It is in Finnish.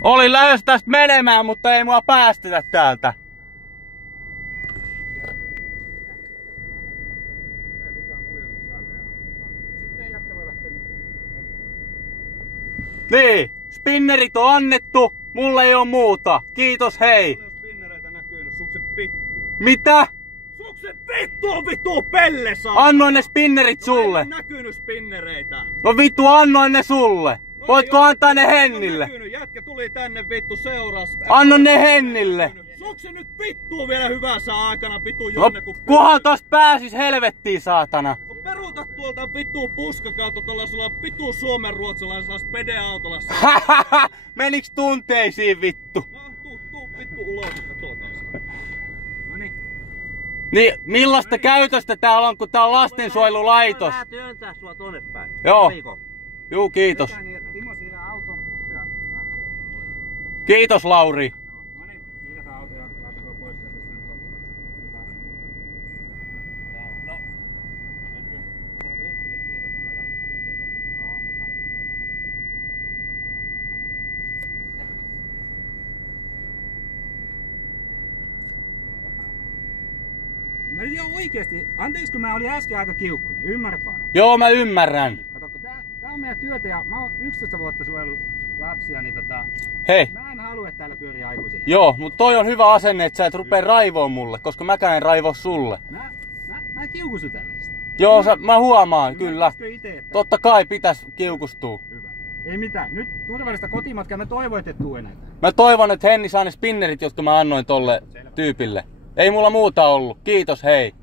Olin lähdössä tästä menemään, mutta ei mua päästetä täältä. Niin, spinnerit on annettu, mulle ei oo muuta. Kiitos, hei. Spinnereitä näkyy, sukset vittu. Mitä? Sukset vittu on vittu pelle saa. Annoin ne spinnerit sulle. Ei näkynyt spinnereitä. No vittu, annoin ne sulle. No Voitko antaa ne Hennille? Jätkä tuli tänne vittu seuras. Anna ne Hennille. Sukse nyt vittu vielä hyvässä aikana vittu No, jonne kun kunhan tosta pääsis helvettiin, saatana. No peruuta tuolta vittu puskakautta tuollaisella vittu suomenruotsalaisella spedeautolla. Meniks tunteisiin vittu? No tuu vittu ulos, että tuotaan. Noniin. Niin, millaista käytöstä täällä on, kun tää on lastensuojelulaitos? Mä työntää sua tonne päin. Joo. Juu, kiitos. Timo siinä auton. Kiitos, Lauri. No niin, siirretään auto ja lähtee pois. No. Mä nyt ihan oikeesti, anteeksi kun mä olin äsken aika kiukkunen, ymmärrät vaan. Joo, mä ymmärrän. Kato, kun tää on meidän työtä ja mä oon 11 vuotta suojellut lapsia, niin Hei. mä en halua, että täällä pyörii aikuisia. Joo, mutta toi on hyvä asenne, että sä et rupee raivoon mulle, koska mäkään en raivo sulle. Mä en kiukustu tällaista. Joo, mä huomaan, kyllä. Ite, että... Totta kai pitäis kiukustua. Hyvä. Ei mitään. Nyt turvallista kotimatkaa mä toivon, että et tuu enää. Mä toivon, että Henni saa ne spinnerit, jotka mä annoin tolle tyypille. Ei mulla muuta ollut. Kiitos, hei.